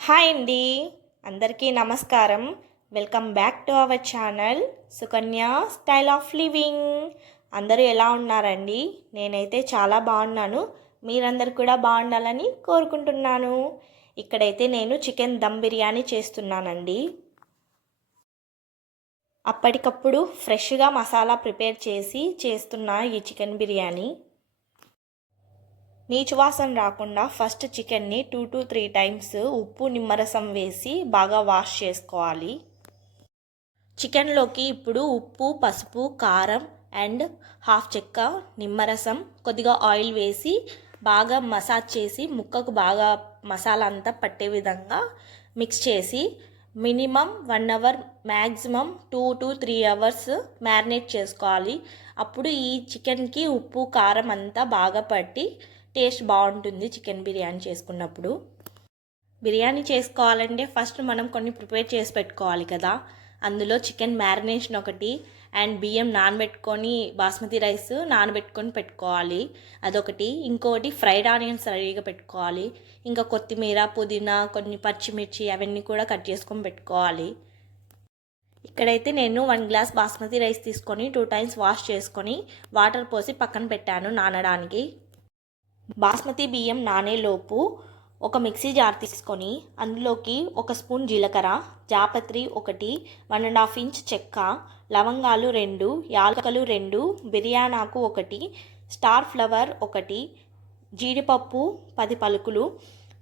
Hi అండి, అందరికీ నమస్కారం. Welcome back to our channel Sukanya style of living. అందరూ ఎలా ఉన్నారండి? నేనైతే చాలా బాగున్నాను. మీరందరూ కూడా బాగుండాలని కోరుకుంటున్నాను. ఇక్కడైతే నేను చికెన్ దమ్ బిర్యానీ చేస్తున్నానండి. అప్పటికప్పుడు ఫ్రెష్గా మసాలా ప్రిపేర్ చేసి చేస్తున్న ఈ చికెన్ బిర్యానీ నీచు వాసన రాకుండా ఫస్ట్ చికెన్ని 2 to 3 టైమ్స్ ఉప్పు నిమ్మరసం వేసి బాగా వాష్ చేసుకోవాలి. చికెన్లోకి ఇప్పుడు ఉప్పు, పసుపు, కారం అండ్ హాఫ్ చెక్క నిమ్మరసం, కొద్దిగా ఆయిల్ వేసి బాగా మసాజ్ చేసి ముక్కకు బాగా మసాలా అంతా పట్టే విధంగా మిక్స్ చేసి minimum 1 hour maximum 2 to 3 hours marinate చేసుకోవాలి. అప్పుడు ఈ చికెన్కి ఉప్పు కారం అంతా బాగా పట్టి టేస్ట్ బాగుంటుంది. చికెన్ బిర్యానీ చేసుకున్నప్పుడు బిర్యానీ చేసుకోవాలంటే ఫస్ట్ మనం కొన్ని ప్రిపేర్ చేసి పెట్టుకోవాలి కదా. అందులో చికెన్ మ్యారినేషన్ ఒకటి అండ్ బియ్యం నానబెట్టుకొని బాస్మతి రైస్ నానబెట్టుకొని పెట్టుకోవాలి, అదొకటి. ఇంకొకటి ఫ్రైడ్ ఆనియన్స్ రెడీగా పెట్టుకోవాలి. ఇంకా కొత్తిమీర, పుదీనా, కొన్ని పచ్చిమిర్చి అవన్నీ కూడా కట్ చేసుకొని పెట్టుకోవాలి. ఇక్కడైతే నేను 1 గ్లాస్ బాస్మతి రైస్ తీసుకొని 2 టైమ్స్ వాష్ చేసుకొని వాటర్ పోసి పక్కన పెట్టాను నానడానికి. బాస్మతి బియ్యం నానేలోపు ఒక మిక్సీ జార్ తీసుకొని అందులోకి 1 స్పూన్ జీలకర్ర, జాపత్రి 1, 1.5 ఇంచ్ చెక్క, లవంగాలు 2, యాలకులు 2, బిర్యానాకు 1, స్టార్ ఫ్లవర్ 1, జీడిపప్పు 10 పలుకులు,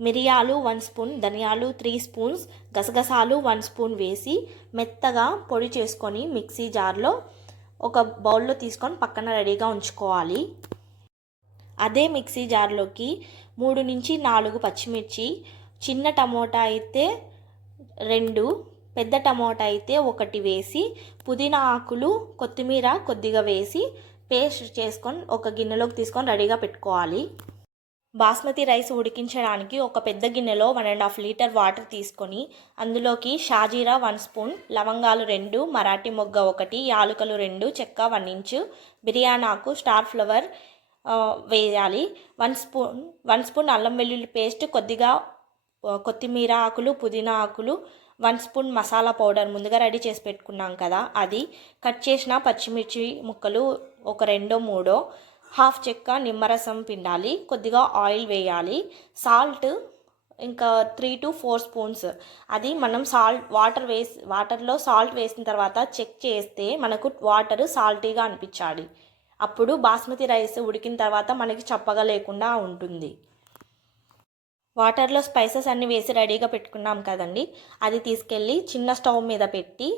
మిరియాలు 1 స్పూన్, ధనియాలు 3 స్పూన్స్, గసగసాలు 1 స్పూన్ వేసి మెత్తగా పొడి చేసుకొని మిక్సీ జార్లో ఒక బౌల్లో తీసుకొని పక్కన రెడీగా ఉంచుకోవాలి. అదే మిక్సీ జార్లోకి 3 నుంచి 4 పచ్చిమిర్చి, చిన్న టమోటా అయితే 2, పెద్ద టమోటా అయితే 1 వేసి పుదీనా ఆకులు, కొత్తిమీర కొద్దిగా వేసి పేస్ట్ చేసుకొని ఒక గిన్నెలోకి తీసుకొని రెడీగా పెట్టుకోవాలి. బాస్మతి రైస్ ఉడికించడానికి ఒక పెద్ద గిన్నెలో 1.5 లీటర్ వాటర్ తీసుకొని అందులోకి షాజీరా 1 స్పూన్, లవంగాలు 2, మరాఠీ మొగ్గ 1, యాలకులు 2, చెక్క 1 ఇంచు, బిర్యానాకు, స్టార్ ఫ్లవర్ వేయాలి. 1 స్పూన్ అల్లం వెల్లుల్లి పేస్ట్, కొద్దిగా కొత్తిమీర ఆకులు, పుదీనా ఆకులు, 1 స్పూన్ మసాలా పౌడర్ ముందుగా రెడీ చేసి పెట్టుకున్నాం కదా అది, కట్ చేసిన పచ్చిమిర్చి ముక్కలు ఒక 2-3, హాఫ్ చెక్క నిమ్మరసం పిండాలి, కొద్దిగా ఆయిల్ వేయాలి, సాల్ట్ ఇంకా 3 to 4 స్పూన్స్. అది మనం వాటర్లో సాల్ట్ వేసిన తర్వాత చెక్ చేస్తే మనకు వాటర్ సాల్టీగా అనిపించాలి. అప్పుడు బాస్మతి రైస్ ఉడికిన తర్వాత మనకి చప్పగా లేకుండా ఉంటుంది. వాటర్లో స్పైసెస్ అన్నీ వేసి రెడీగా పెట్టుకున్నాం కదండి, అది తీసుకెళ్ళి చిన్న స్టవ్ మీద పెట్టి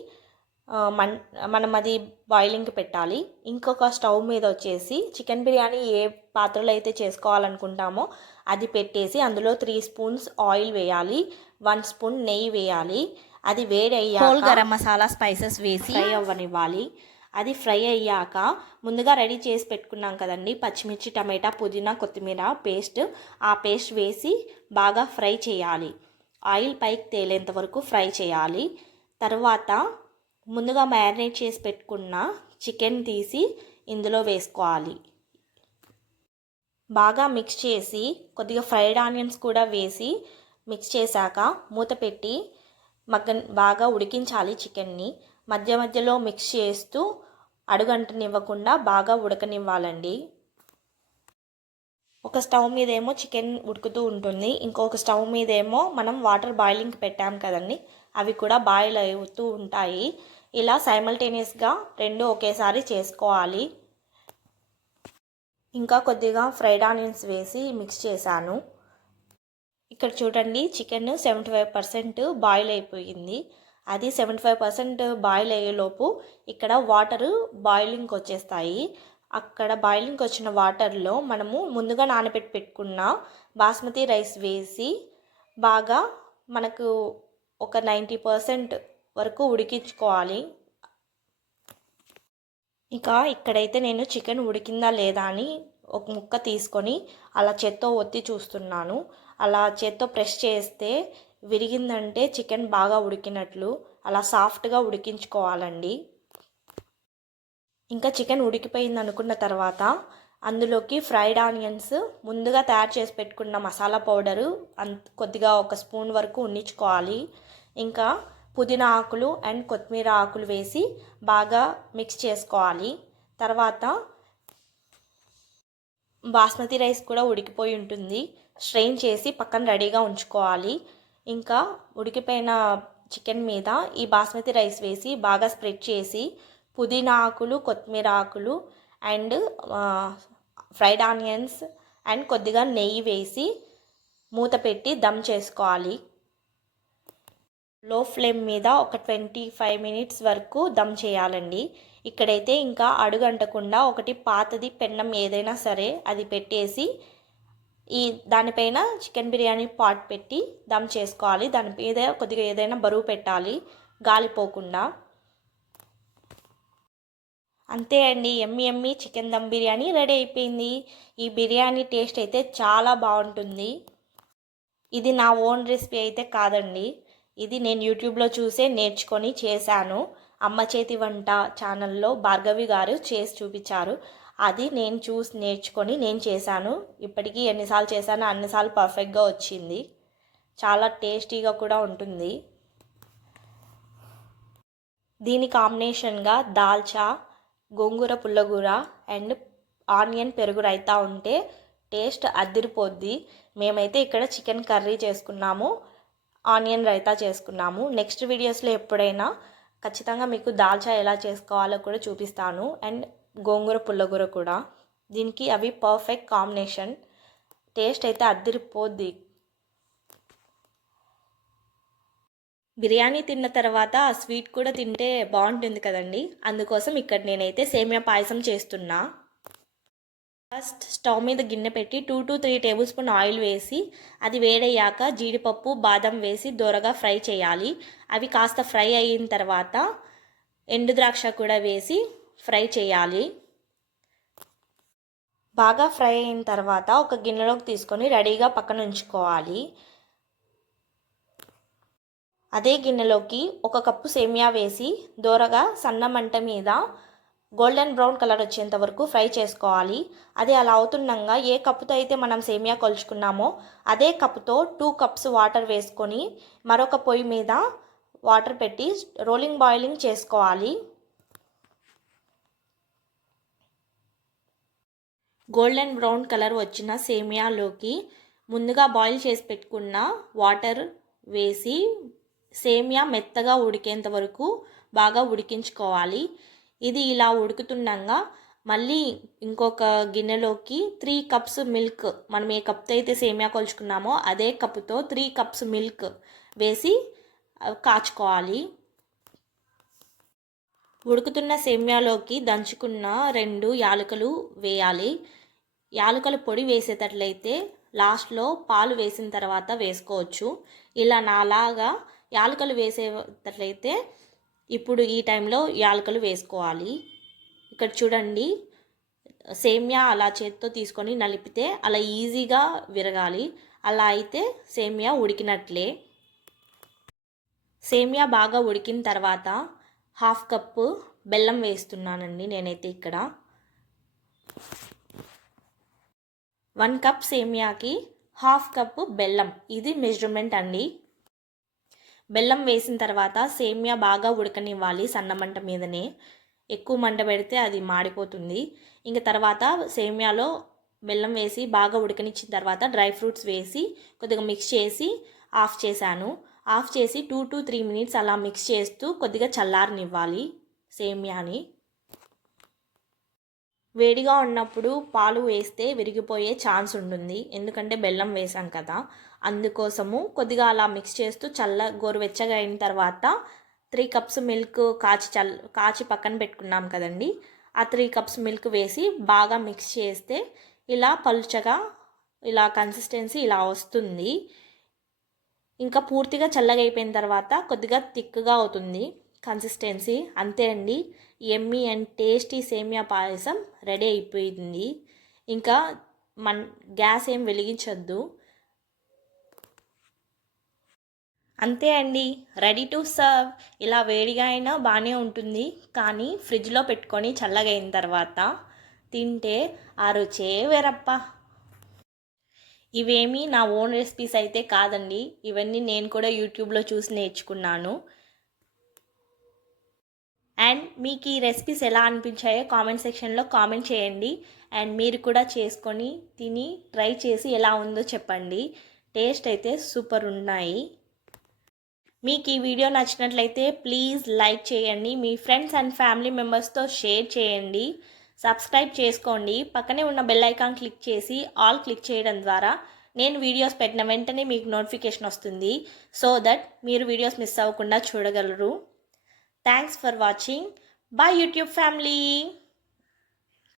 మనం అది బాయిలింగ్కి పెట్టాలి. ఇంకొక స్టవ్ మీద వచ్చేసి చికెన్ బిర్యానీ ఏ పాత్రలో అయితే చేసుకోవాలనుకుంటామో అది పెట్టేసి అందులో 3 స్పూన్స్ ఆయిల్ వేయాలి, 1 స్పూన్ నెయ్యి వేయాలి. అది వేడయ్యాక హోల్ గరం మసాలా స్పైసెస్ వేసి ఫ్రై అవ్వనివ్వాలి. అది ఫ్రై అయ్యాక ముందుగా రెడీ చేసి పెట్టుకున్నాం కదండి పచ్చిమిర్చి, టమాటా, పుదీనా, కొత్తిమీర పేస్ట్, ఆ పేస్ట్ వేసి బాగా ఫ్రై చేయాలి. ఆయిల్ పైకి తేలేంత వరకు ఫ్రై చేయాలి. తర్వాత ముందుగా మ్యారినేట్ చేసి పెట్టుకున్న చికెన్ తీసి ఇందులో వేసుకోవాలి. బాగా మిక్స్ చేసి కొద్దిగా ఫ్రైడ్ ఆనియన్స్ కూడా వేసి మిక్స్ చేశాక మూత పెట్టి బాగా ఉడికించాలి. చికెన్ని మధ్య మధ్యలో మిక్స్ చేస్తూ అడుగంటనివ్వకుండా బాగా ఉడకనివ్వాలండి. ఒక స్టవ్ మీదేమో చికెన్ ఉడుకుతూ ఉంటుంది, ఇంకొక స్టవ్ మీదేమో మనం వాటర్ బాయిలింగ్కి పెట్టాం కదండి అవి కూడా బాయిల్ అవుతూ ఉంటాయి. ఇలా సైమల్టేనియస్గా 2 ఒకేసారి చేసుకోవాలి. ఇంకా కొద్దిగా ఫ్రైడ్ ఆనియన్స్ వేసి మిక్స్ చేశాను. ఇక్కడ చూడండి చికెన్ 75% బాయిల్ అయిపోయింది. అది 75% బాయిల్ అయ్యేలోపు ఇక్కడ వాటరు బాయిలింగ్కి వచ్చేస్తాయి. అక్కడ బాయిలింగ్కి వచ్చిన వాటర్లో మనము ముందుగా పెట్టుకున్న బాస్మతి రైస్ వేసి బాగా మనకు ఒక 90% వరకు ఉడికించుకోవాలి. ఇక ఇక్కడైతే నేను చికెన్ ఉడికిందా లేదా అని ఒక ముక్క తీసుకొని అలా చేత్తో ఒత్తి చూస్తున్నాను. అలా చేత్తో ప్రెస్ చేస్తే విరిగిందంటే చికెన్ బాగా ఉడికినట్లు. అలా సాఫ్ట్గా ఉడికించుకోవాలండి. ఇంకా చికెన్ ఉడికిపోయింది అనుకున్న తర్వాత అందులోకి ఫ్రైడ్ ఆనియన్స్, ముందుగా తయారు చేసి పెట్టుకున్న మసాలా పౌడరు కొద్దిగా ఒక స్పూన్ వరకు ఉన్నించుకోవాలి. ఇంకా పుదీనా ఆకులు అండ్ కొత్తిమీర ఆకులు వేసి బాగా మిక్స్ చేసుకోవాలి. తర్వాత బాస్మతి రైస్ కూడా ఉడికిపోయి ఉంటుంది, స్ట్రెయిన్ చేసి పక్కన రెడీగా ఉంచుకోవాలి. ఇంకా ఉడికిపోయిన చికెన్ మీద ఈ బాస్మతి రైస్ వేసి బాగా స్ప్రెడ్ చేసి పుదీనా ఆకులు, కొత్తిమీర ఆకులు అండ్ ఫ్రైడ్ ఆనియన్స్ అండ్ కొద్దిగా నెయ్యి వేసి మూత పెట్టి దమ్ చేసుకోవాలి. లో ఫ్లేమ్ మీద ఒక 25 మినిట్స్ వరకు దమ్ చేయాలండి. ఇక్కడైతే ఇంకా అడుగంటకుండా ఒకటి పాతది పెన్నం ఏదైనా సరే అది పెట్టేసి దానిపైన చికెన్ బిర్యానీ పాట్ పెట్టి దమ్ చేసుకోవాలి. దాని మీద కొద్దిగా ఏదైనా బరువు పెట్టాలి గాలిపోకుండా. అంతే అండి, ఎమ్మి ఎమ్మి చికెన్ దమ్ బిర్యానీ రెడీ అయిపోయింది. ఈ బిర్యానీ టేస్ట్ అయితే చాలా బాగుంటుంది. ఇది నా ఓన్ రెసిపీ అయితే కాదండి, ఇది నేను యూట్యూబ్లో చూసే నేర్చుకొని చేశాను. అమ్మ చేతి వంట ఛానల్లో భార్గవి గారు చేసి చూపించారు. అది నేను చూసి నేర్చుకొని నేను చేశాను. ఇప్పటికీ ఎన్నిసార్లు చేశానో అన్నిసార్లు పర్ఫెక్ట్గా వచ్చింది. చాలా టేస్టీగా కూడా ఉంటుంది. దీని కాంబినేషన్గా దాల్చా, గోంగూర పుల్లగూర అండ్ ఆనియన్ పెరుగు రైతా ఉంటే టేస్ట్ అదిరిపోద్ది. మేమైతే ఇక్కడ చికెన్ కర్రీ చేసుకున్నాము, ఆనియన్ రైతా చేసుకున్నాము. నెక్స్ట్ వీడియోస్లో ఎప్పుడైనా ఖచ్చితంగా మీకు దాల్చా ఎలా చేసుకోవాలో కూడా చూపిస్తాను అండ్ గోంగూర పుల్లగూర కూడా. దీనికి అవి పర్ఫెక్ట్ కాంబినేషన్, టేస్ట్ అయితే అదిరిపోద్ది. బిర్యానీ తిన్న తర్వాత ఆ స్వీట్ కూడా తింటే బాగుంటుంది కదండి. అందుకోసం ఇక్కడ నేనైతే సేమియా పాయసం చేస్తున్నా. ఫస్ట్ స్టవ్ మీద గిన్నె పెట్టి 2 to 3 టేబుల్ స్పూన్ ఆయిల్ వేసి అది వేడయ్యాక జీడిపప్పు, బాదం వేసి దోరగా ఫ్రై చేయాలి. అవి కాస్త ఫ్రై అయిన తర్వాత ఎండు ద్రాక్ష కూడా వేసి ఫ్రై చేయాలి. బాగా ఫ్రై అయిన తర్వాత ఒక గిన్నెలోకి తీసుకొని రెడీగా పక్కన ఉంచుకోవాలి. అదే గిన్నెలోకి 1 కప్పు సేమియా వేసి దోరగా సన్న మంట మీద గోల్డెన్ బ్రౌన్ కలర్ వచ్చేంత వరకు ఫ్రై చేసుకోవాలి. అది అలా అవుతుండగా ఏ కప్పుతో అయితే మనం సేమియా కొలుచుకున్నామో అదే కప్పుతో 2 కప్స్ వాటర్ వేసుకొని మరొక పొయ్యి మీద వాటర్ పెట్టి రోలింగ్ బాయిలింగ్ చేసుకోవాలి. గోల్డెన్ బ్రౌన్ కలర్ వచ్చిన సేమియాలోకి ముందుగా బాయిల్ చేసి పెట్టుకున్న వాటర్ వేసి సేమియా మెత్తగా ఉడికేంత వరకు బాగా ఉడికించుకోవాలి. ఇది ఇలా ఉడుకుతుండగా మళ్ళీ ఇంకొక గిన్నెలోకి 3 కప్స్ మిల్క్, మనం ఏ కప్తో అయితే సేమియా కొలుచుకున్నామో అదే కప్పుతో 3 కప్స్ మిల్క్ వేసి కాచుకోవాలి. ఉడుకుతున్న సేమియాలోకి దంచుకున్న 2 యాలకులు వేయాలి. యాలకుల పొడి వేసేటట్లయితే లాస్ట్లో పాలు వేసిన తర్వాత వేసుకోవచ్చు. ఇలా నాలాగా యాలకులు వేసేటట్లయితే ఇప్పుడు ఈ టైంలో యాలకులు వేసుకోవాలి. ఇక్కడ చూడండి, సేమియా అలా చేత్తో తీసుకొని నలిపితే అలా ఈజీగా విరగాలి. అలా అయితే సేమియా ఉడికినట్లే. సేమియా బాగా ఉడికిన తర్వాత 1/2 కప్పు బెల్లం వేస్తున్నానండి నేనైతే ఇక్కడ. 1 కప్ సేమియాకి 1/2 కప్పు బెల్లం, ఇది మెజర్మెంట్ అండి. బెల్లం వేసిన తర్వాత సేమియా బాగా ఉడకనివ్వాలి సన్నమంట మీదనే. ఎక్కువ మంట పెడితే అది మాడిపోతుంది. ఇంక తర్వాత సేమియాలో బెల్లం వేసి బాగా ఉడకనిచ్చిన తర్వాత డ్రై ఫ్రూట్స్ వేసి కొద్దిగా మిక్స్ చేసి ఆఫ్ చేశాను. ఆఫ్ చేసి 2 to 3 మినిట్స్ అలా మిక్స్ చేస్తూ కొద్దిగా చల్లారనివ్వాలి సేమియాని. వేడిగా ఉన్నప్పుడు పాలు వేస్తే విరిగిపోయే ఛాన్స్ ఉంటుంది, ఎందుకంటే బెల్లం వేసాం కదా. అందుకోసము కొద్దిగా అలా మిక్స్ చేస్తూ గోరువెచ్చగా అయిన తర్వాత 3 కప్స్ మిల్క్ కాచి పక్కన పెట్టుకున్నాం కదండి. ఆ 3 కప్స్ మిల్క్ వేసి బాగా మిక్స్ చేస్తే ఇలా పలుచగా ఇలా కన్సిస్టెన్సీ ఇలా వస్తుంది. ఇంకా పూర్తిగా చల్లగా అయిపోయిన తర్వాత కొద్దిగా థిక్గా అవుతుంది కన్సిస్టెన్సీ. అంతే అండి, యమ్మీ అండ్ టేస్టీ సేమియా పాయసం రెడీ అయిపోయింది. ఇంకా గ్యాస్ ఏం వెలిగించొద్దు. అంతే అండి, రెడీ టు సర్వ్. ఇలా వేడిగా అయినా బాగానే ఉంటుంది, కానీ ఫ్రిడ్జ్లో పెట్టుకొని చల్లగా అయిన తర్వాత తింటే ఆ రుచే వేరప్ప. ఇవేమీ నా ఓన్ రెసిపీస్ అయితే కాదండి, ఇవన్నీ నేను కూడా యూట్యూబ్లో చూసి నేర్చుకున్నాను. అండ్ మీకు ఈ రెసిపీస్ ఎలా అనిపించాయో కామెంట్ సెక్షన్లో కామెంట్ చేయండి. అండ్ మీరు కూడా చేసుకొని తిని ట్రై చేసి ఎలా ఉందో చెప్పండి. టేస్ట్ అయితే సూపర్ ఉన్నాయి. మీకు ఈ వీడియో నచ్చినట్లయితే ప్లీజ్ లైక్ చేయండి, మీ ఫ్రెండ్స్ అండ్ ఫ్యామిలీ మెంబర్స్తో షేర్ చేయండి, సబ్స్క్రైబ్ చేసుకోండి, పక్కనే ఉన్న బెల్ ఐకాన్ క్లిక్ చేసి ఆల్ క్లిక్ చేయడం ద్వారా నేను వీడియోస్ పెట్టిన వెంటనే మీకు నోటిఫికేషన్ వస్తుంది. సో దట్ మీరు వీడియోస్ మిస్ అవ్వకుండా చూడగలరు. Thanks for watching. Bye YouTube family.